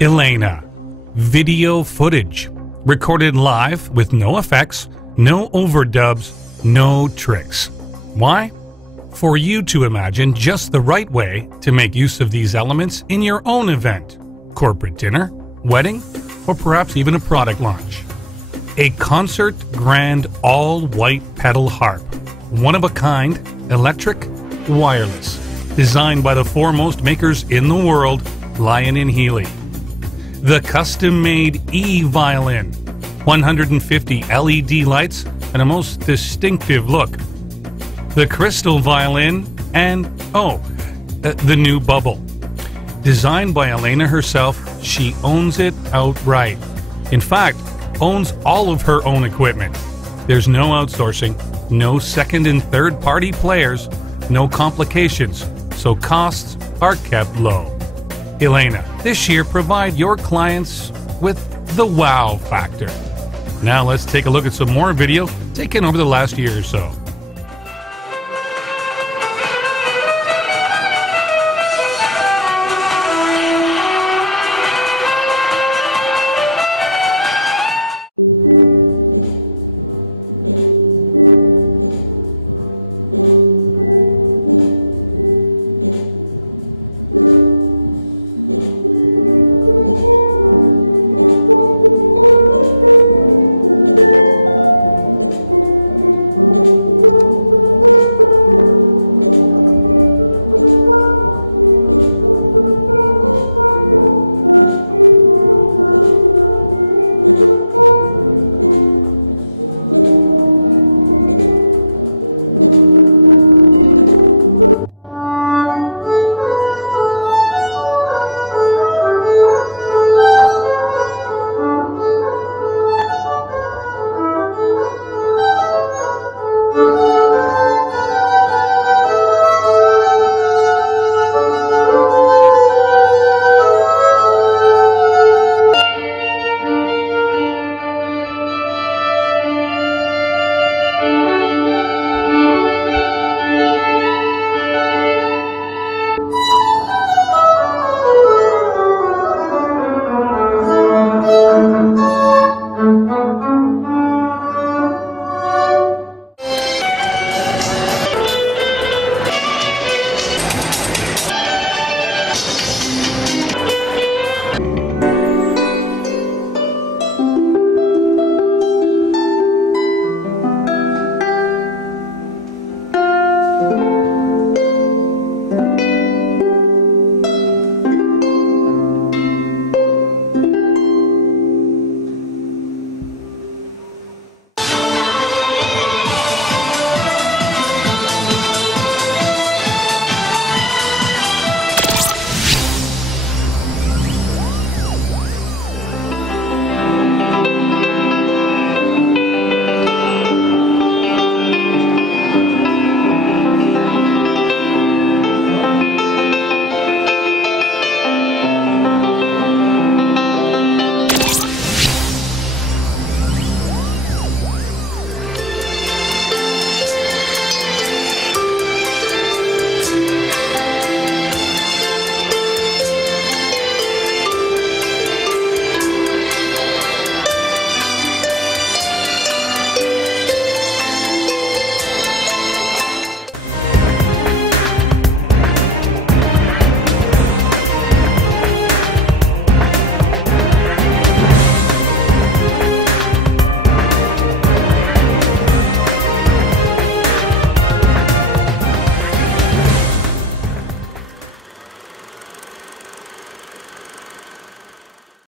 Elena. Video footage. Recorded live with no effects, no overdubs, no tricks. Why? For you to imagine just the right way to make use of these elements in your own event, corporate dinner, wedding, or perhaps even a product launch. A concert grand all-white pedal harp, one of a kind, electric, wireless, designed by the foremost makers in the world, Lyon & Healy. The custom-made E-violin, 150 LED lights, and a most distinctive look. The crystal violin, and the new bubble. Designed by Elena herself, she owns it outright. In fact, owns all of her own equipment. There's no outsourcing, no second and third party players, no complications, so costs are kept low. Elena, this year provide your clients with the wow factor. Now let's take a look at some more video taken over the last year or so.